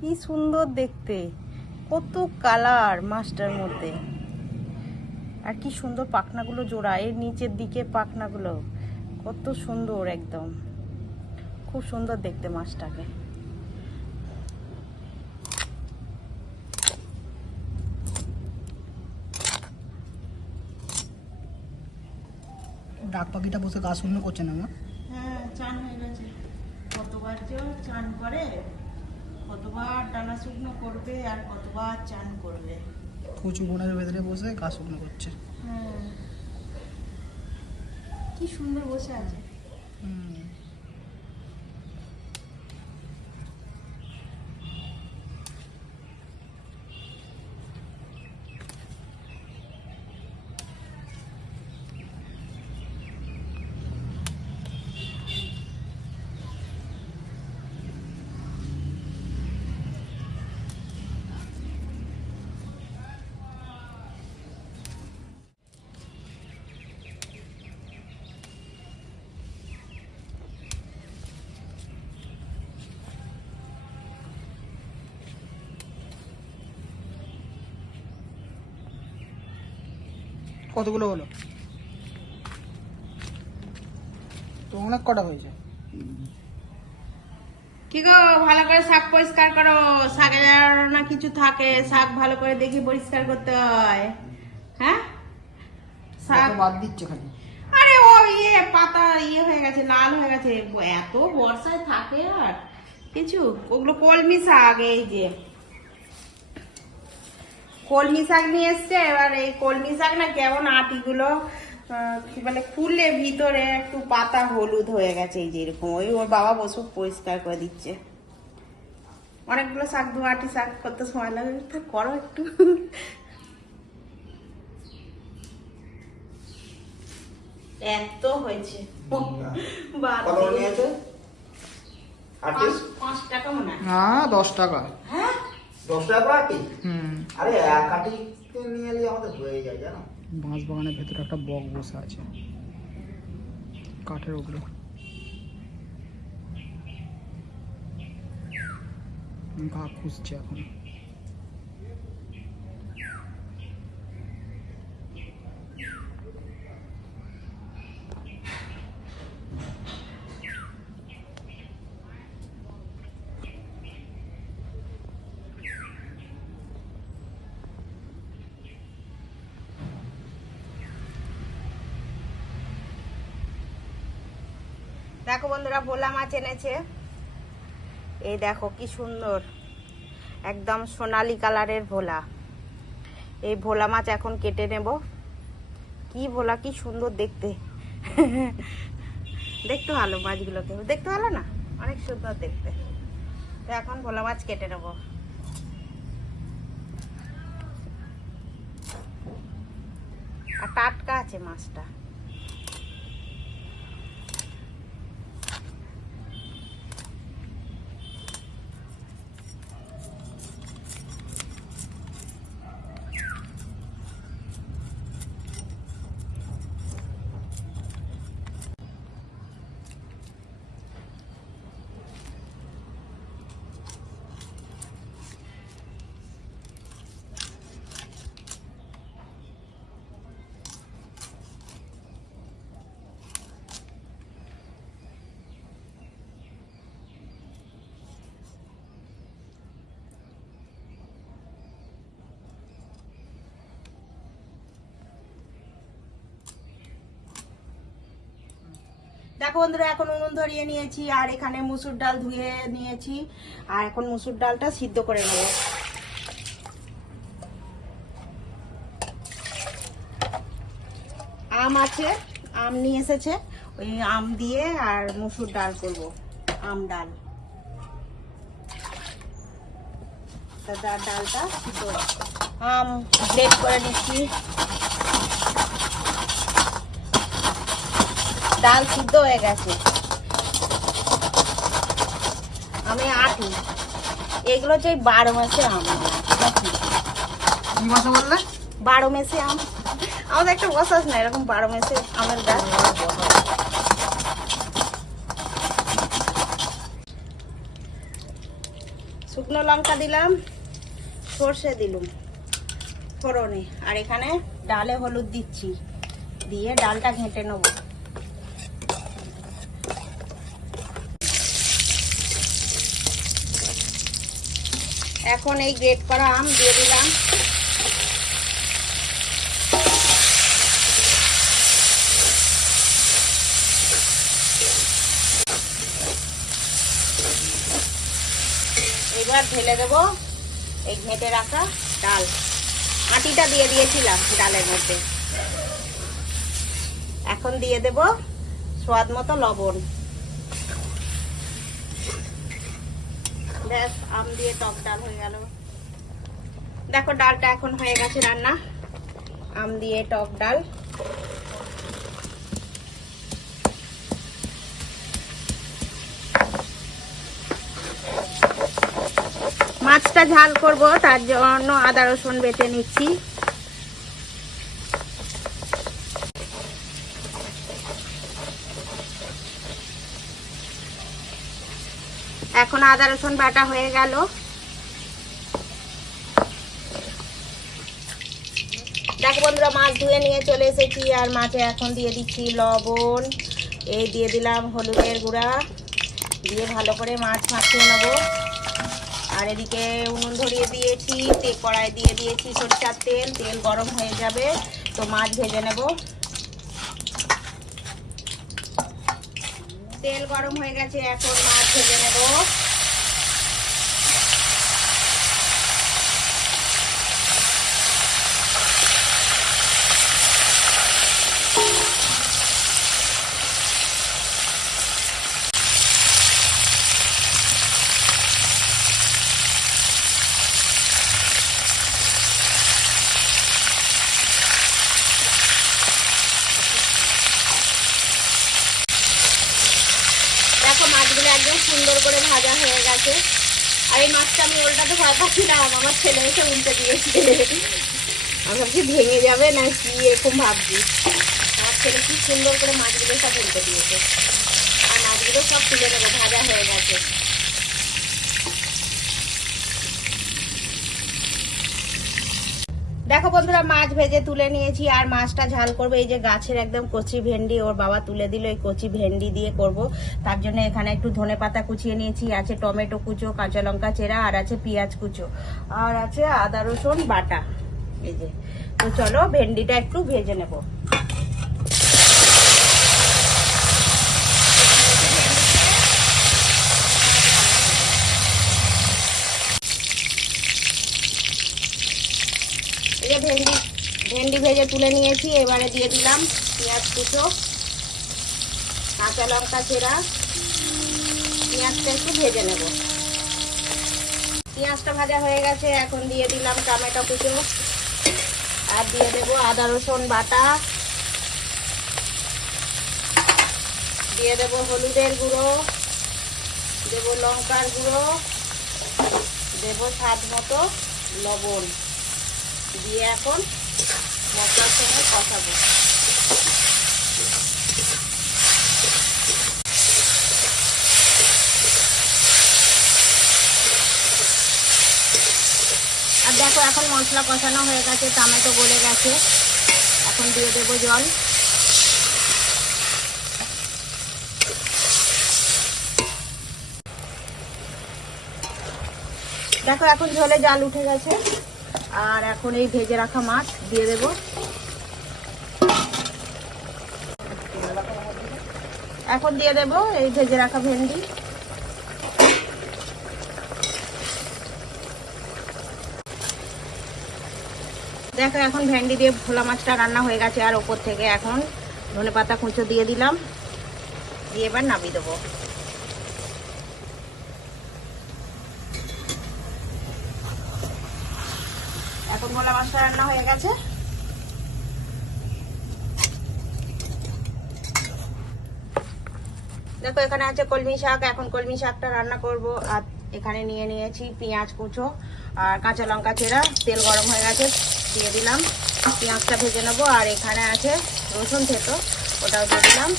কি সুন্দর দেখতে। কত কালার মাছটার মধ্যে। আর কি সুন্দর পাখনাগুলো জোড়া এর নিচের দিকে পাখনাগুলো। কত সুন্দর একদম। খুব সুন্দর দেখতে মাছটাকে। ডাক পাখিটা বসে গা শূন্য করছে না মা? হ্যাঁ চান হয়ে গেছে। কতবার যে চান করে কতবার ডানা শুকনো করবে আর কতবার চান করবে? কচু বোনের ভেতরে বসে গা শুকনো করছে। হ্যাঁ। কি সুন্দর বসে আছে। হুম। কতগুলো হলো? তো অনেক কটা হয়েছে। কি গো ভালো করে শাক পরিষ্কার করো। শাকে না কিছু থাকে শাক ভালো করে দেখে পরিষ্কার করতে হয়। হ্যাঁ? শাক বাদ দিচ্ছে খালি আরে ও ইয়ে পাতা ইয়ে হয়ে গেছে লাল হয়ে গেছে। এত বর্ষায় থাকে আর। কিছু? ওগুলো কলমি শাক এই যে। কলমি শাক নিয়ে এসছে এবার এই কলমি শাক না কেমন আটিগুলো কি বলে ফুলে ভিতরে একটু পাতা হলুদ হয়ে গেছে এই যে এরকম। ওই ওর বাবা বসে পরিষ্কার করে দিচ্ছে। অনেকগুলো শাক ধোয়া আটি শাক করতে সময় লাগে। তো করো একটু। এত হয়েছে। বাদ কত করে নিয়েছে আটি পাঁচ- পাঁচ টাকা মনে হ্যাঁ দশ টাকা। হ্যাঁ? দশ টাকা করে আটি আরে এক আটি নিয়ে এলে আমাদের? হয়ে যায় জানো? বাঁশ বাগানের ভেতরে একটা বক বসে আছে। কাঠের উপরে গা খুঁজছে এখন। দেখো বন্ধুরা, ভোলা মাছ এনেছে। এই দেখো কি সুন্দর, একদম সোনালি কালারের ভোলা। এই ভোলা মাছ এখন কেটে নেব। কি ভোলা, কি সুন্দর দেখতে। দেখতে ভালো মাছগুলোকে। দেখতে ভালো না? অনেক সুন্দর দেখতে। তো এখন ভোলা মাছ কেটে নেব। আর টাটকা আছে মাছটা। দেখো বন্ধুরা, এখন উনুন ধরিয়ে নিয়েছি, আর এখানে মুসুর ডাল ধুয়ে নিয়েছি, আর এখন মুসুর ডালটা সিদ্ধ করে নেব। আম আছে, আম নিয়ে এসেছে, ওই আম দিয়ে আর মুসুর ডাল করব, আম ডাল। ডালটা আম ব্লেড করে নিচ্ছি। ডাল সিদ্ধ হয়ে গেছে। আমি আটি। এগুলো হচ্ছে বারো মাসে আম। কি বললে? বারো মেসে আম। আমাদের একটা বসাস না এরকম বারো মেসে আমের গাছ শুকনো লঙ্কা দিলাম সর্ষে দিলুম ফোড়নে। আর এখানে ডালে হলুদ দিচ্ছি দিয়ে ডালটা ঘেঁটে নেব। এখন এই গ্রেট করা আম দিয়ে দিলাম। এবার ঢেলে দেবো এই ঘেঁটে রাখা ডাল। আটিটা দিয়ে দিয়েছিলাম ডালের মধ্যে। এখন দিয়ে দেব স্বাদ মতো লবণ। ব্যাস, আম দিয়ে টক ডাল হয়ে গেল। দেখো, ডালটা এখন হয়ে গেছে রান্না। আম দিয়ে টক ডাল। মাছটা ঝাল করব, তার জন্য আদা রসুন বেটে নিচ্ছি। এখন আদা রসুন বাটা হয়ে গেল। দেখো বন্ধুরা, মাছ ধুয়ে নিয়ে চলে এসেছি আর মাছে এখন দিয়ে দিচ্ছি লবণ। এই দিয়ে দিলাম হলুদের গুঁড়া। দিয়ে ভালো করে মাছ মাখিয়ে নেব। আর এদিকে উনুন ধরিয়ে দিয়েছি কড়াই দিয়ে দিয়েছি সরষার তেল। তেল গরম হয়ে যাবে, তো মাছ ভেজে নেব। তেল গরম হয়ে গেছে এখন মাছ ভেজে নেব দেখো মাছগুলো একদম সুন্দর করে ভাজা হয়ে গেছে আর এই তো আমি উল্টাতে ভয় পাচ্ছিলাম আমার ছেলে এসে উল্টে দিয়েছে। আমি ভাবছি ভেঙে যাবে না কি এরকম ভাবছি। আমার ছেলে কি সুন্দর করে মাছগুলো সব উল্টে দিয়েছে। আর মাছগুলো সব তুলে নেব, ভাজা হয়ে গেছে। দেখো বন্ধুরা, মাছ ভেজে তুলে নিয়েছি আর মাছটা ঝাল করব। এই যে গাছের একদম কচি ভেন্ডি, ওর বাবা তুলে দিল এই কচি ভেন্ডি দিয়ে করব। তার জন্য এখানে একটু ধনে পাতা কুচিয়ে নিয়েছি, আছে টমেটো কুচো, কাঁচা লঙ্কা চেরা, আর আছে পেঁয়াজ কুচো, আর আছে আদা রসুন বাটা। এই যে, তো চলো ভেন্ডিটা একটু ভেজে নেব এই যে ভেন্ডি ভেন্ডি ভেজে তুলে নিয়েছি, এবারে দিয়ে দিলাম পেঁয়াজ কুচো, কাঁচা লঙ্কা চেরা। পেঁয়াজটা একটু ভেজে নেব। পেঁয়াজটা ভাজা হয়ে গেছে, এখন দিয়ে দিলাম টমেটো কুচো। আর দিয়ে দেবো আদা, রসুন বাটা। দিয়ে দেবো হলুদের গুঁড়ো, দেবো লঙ্কার গুঁড়ো, দেবো স্বাদ মতো লবণ। দিয়ে এখন আর দেখো, এখন মশলা কষানো হয়ে গেছে, টমেটো গলে গেছে। এখন দিয়ে দেবো জল। দেখো, এখন ঝোলে জাল উঠে গেছে। আর এখন এই ভেজে রাখা মাছ দিয়ে দেব। এখন দিয়ে দেব এই ভেজে রাখা ভেন্ডি। দেখো এখন ভেন্ডি দিয়ে ভোলা মাছটা রান্না হয়ে গেছে আর ওপর থেকে এখন ধনে পাতা কুঁচো দিয়ে দিলাম। দিয়ে এবার নামিয়ে দেবো। এখন ভোলা মাছটা রান্না হয়ে গেছে। দেখো, এখানে আছে কলমি শাক, এখন কলমি শাকটা রান্না করব। আর এখানে নিয়ে নিয়েছি পেঁয়াজ কুচো আর কাঁচা লঙ্কা চেরা। তেল গরম হয়ে গেছে, দিয়ে দিলাম। পেঁয়াজটা ভেজে নেব, আর এখানে আছে রসুন থেতো, ওটাও দিয়ে দিলাম।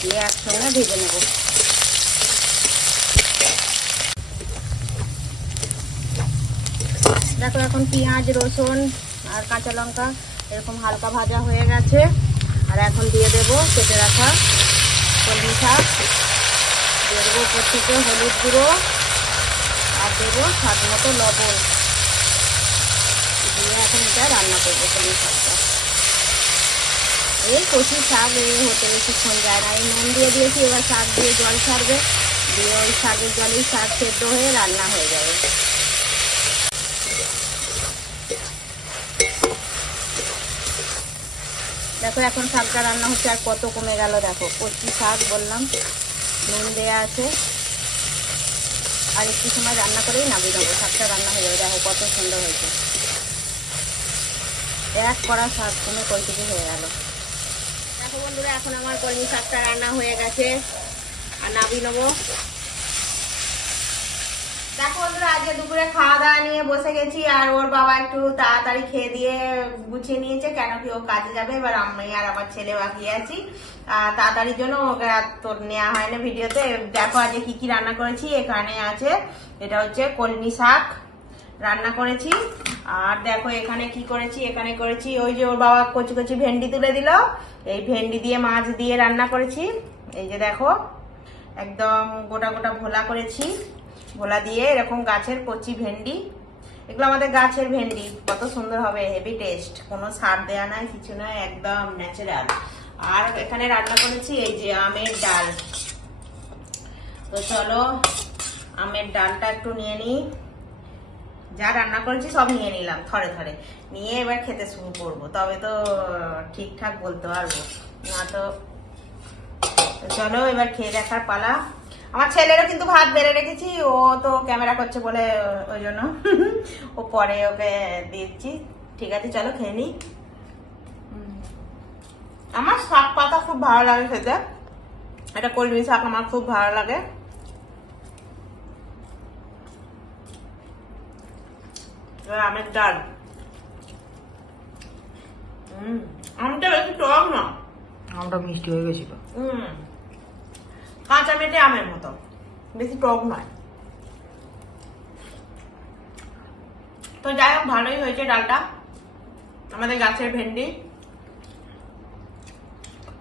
দিয়ে একসঙ্গে ভেজে নেব। দেখো এখন পেঁয়াজ, রসুন আর কাঁচা লঙ্কা এরকম হালকা ভাজা হয়ে গেছে। আর এখন দিয়ে দেবো কেটে রাখা কলমি শাক দিয়ে দেবো উপর থেকে হলুদ গুঁড়ো। আর দেবো স্বাদ মতো লবণ। দিয়ে এখন এটা রান্না করব কলমি শাকটা এই কচি শাক, এই হতে বেশিক্ষণ যায় না। এই নুন দিয়ে দিয়েছি, এবার শাক দিয়ে জল ছাড়বে। দিয়ে ওই শাকের জলেই শাক সেদ্ধ হয়ে রান্না হয়ে যাবে। দেখো, এখন শাকটা রান্না হচ্ছে আর কত কমে গেল, দেখো। কচি শাক বললাম, নুন দেওয়া আছে। আর একটু সময় রান্না করেই নামিয়ে দেবো। শাকটা রান্না হয়ে যাবে, দেখো কত সুন্দর হয়েছে। এক করা শাক কমে কইটুকু হয়ে গেল। দেখো বন্ধুরা, এখন আমার কলমি শাকটা রান্না হয়ে গেছে। আর নামিয়ে নেব। দেখো বন্ধুরা, আজকে দুপুরে খাওয়া নিয়ে বসে গেছি আর ওর বাবা একটু তাড়াতাড়ি খেয়ে দিয়ে গুছিয়ে নিয়েছে কেন কি ও কাজে যাবে, এবার আমি আর আমার ছেলে বাকি আছি। তাড়াতাড়ির জন্য ওকে আর তোর নেওয়া হয় না ভিডিওতে। দেখো আজকে কি কি রান্না করেছি, এখানে আছে, এটা হচ্ছে কলমি শাক রান্না করেছি। আর দেখো এখানে কি করেছি, এখানে করেছি ওই যে ওর বাবা কচি কচি ভেন্ডি তুলে দিল। এই ভেন্ডি দিয়ে মাছ দিয়ে রান্না করেছি। এই যে দেখো, একদম গোটা গোটা ভোলা করেছি। ভোলা দিয়ে এরকম গাছের কচি ভেন্ডি এগুলো আমাদের গাছের ভেন্ডি। কত সুন্দর হবে হেভি টেস্ট কোনো সার দেয়া নাই, কিছু নয় একদম ন্যাচারাল আর এখানে রান্না করেছি এই যে আমের ডাল। তো চলো, আমের ডালটা একটু নিয়ে নিই। যা রান্না করেছি সব নিয়ে নিলাম, থরে থরে। নিয়ে এবার খেতে শুরু করব। তবে তো ঠিকঠাক বলতে পারব। না তো তো চলো এবার খেয়ে দেখার পালা। আমার ছেলেরও কিন্তু ভাত বেড়ে রেখেছি ও তো ক্যামেরা করছে বলে ওই জন্য। ও পরে ওকে দিচ্ছি। ঠিক আছে চলো খেয়ে নি আমার শাক পাতা খুব ভালো লাগে খেতে। এটা কলমি শাক আমার খুব ভালো লাগে। আমের ডাল। হুম আমটা বেশি টক না। আমটা মিষ্টি হয়ে গেছিল। হুম। কাঁচা মেটে আমের মতো। বেশি টক নয়। তো যাই হোক, ভালোই হয়েছে ডালটা। আমাদের গাছের ভেন্ডি।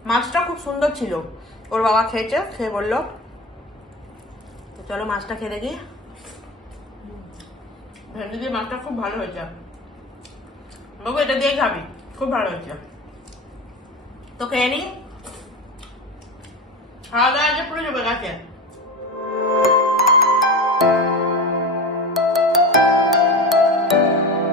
মাছটা খুব সুন্দর ছিল। ওর বাবা খেয়েছে, খেয়ে বলল, তো চলো মাছটা খেয়ে দেখি। ভেন্ডি দিয়ে মাছটা খুব ভালো হয়েছে। বাবু এটা দিয়ে খাবি। খুব ভালো হয়েছে। তো খেয়ে নি। খাওয়া দাওয়া আজকে পুরো জমে গেছে